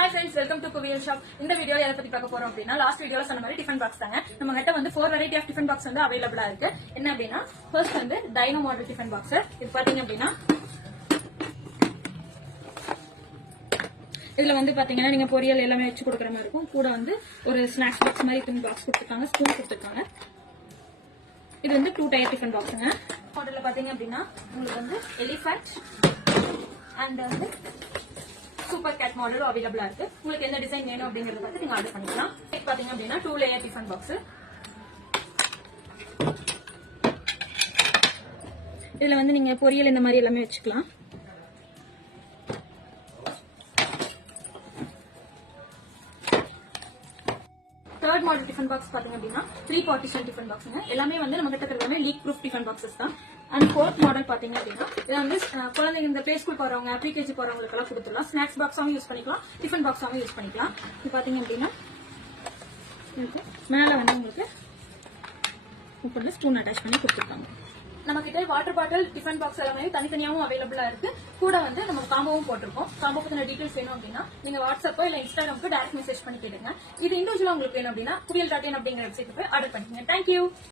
Hi friends, welcome to Kuvial Shop. இந்த வீடியோல எதை பத்தி பார்க்க போறோம் அப்படின்னா லாஸ்ட் வீடியோல சொன்ன மாதிரி டிஃபன் பாக்ஸ் தாங்க. நம்ம கிட்ட வந்து 4 வெரைட்டி ஆஃப் டிஃபன் பாக்ஸ் வந்து அவைலபிளா இருக்கு. என்ன அப்படின்னா ஃபர்ஸ்ட் வந்து டைனோ மாடல் டிஃபன் பாக்ஸ். இது பாத்தீங்க அப்படின்னா இதுல வந்து பாத்தீங்கன்னா நீங்க பொரியல் எல்லாமே வச்சு கொடுக்குற மாதிரி இருக்கும். கூட வந்து ஒரு ஸ்நாக்ஸ் பாக்ஸ் மாதிரி டிஃபன் பாக்ஸ் கொடுத்துருக்காங்க, ஸ்பூன் கொடுத்துருக்காங்க. இது வந்து 2 டயர் டிஃபன் பாக்ஸுங்க. மாடல்ல பாத்தீங்க அப்படின்னா உங்களுக்கு வந்து எலிஃபண்ட் அண்ட் வந்து சூப்பர் கேட் மாடலும் அவைலபிளா இருக்கு. உங்களுக்கு எந்த டிசைன் வேணும் அப்படிங்கறத பார்த்து நீங்க ஆர்டர் பண்ணிக்கலாம். பாத்தீங்க அப்படின்னா 2 லேயர் டிஃபன் பாக்ஸ். இதுல வந்து நீங்க பொரியல் இந்த மாதிரி எல்லாமே வச்சுக்கலாம். தேர்ட் மாடல் டிஃபன் பாக்ஸ் பாத்தீங்க அப்படின்னா 3 பார்ட்டிஷன் டிஃபன் பாக்ஸ்ங்க. எல்லாமே வந்து நம்ம கிட்ட இருக்கிற லீக் ப்ரூஃப் டிஃபன் பாக்ஸஸ் தான். அண்ட் ஃபோர்த் மாடல் பாத்தீங்க அப்படின்னா இதை வந்து குழந்தைங்க இந்த பிளே ஸ்கூல் போறவங்க ப்ரீகேஜி போறவங்களுக்கு எல்லாம் கொடுத்துடலாம். ஸ்நாக்ஸ் பாக்ஸாவும் யூஸ் பண்ணிக்கலாம், டிஃபன் பாக்ஸாவும் யூஸ் பண்ணிக்கலாம். இது பாத்தீங்க அப்படின்னா மேல வந்து உங்களுக்கு உட்பட ஸ்பூன் அட்டாச் பண்ணி கொடுத்துருக்காங்க. நம்ம கிட்ட வாட்டர் பாட்டில் டிஃபன் பாக்ஸ் எல்லாமே தனித்தனியாவும் அவைலபிளா இருக்கு. கூட வந்து நம்ம காம்போவும் போட்டிருக்கோம். காம்போ பத்தின டீடைல்ஸ் வேணும் அப்படின்னா நீங்க வாட்ஸ்அப்போ இல்ல இன்ஸ்டாகிராமுக்கு டைரக்ட் மெசேஜ் பண்ணி கேளுங்க. இது இண்டிவிஜுவலா உங்களுக்கு வேணும் அப்படின்னா kuvial.in அப்படிங்கிற வெப்சைட் போய் ஆர்டர் பண்ணிக்கங்க. தேங்க்யூ.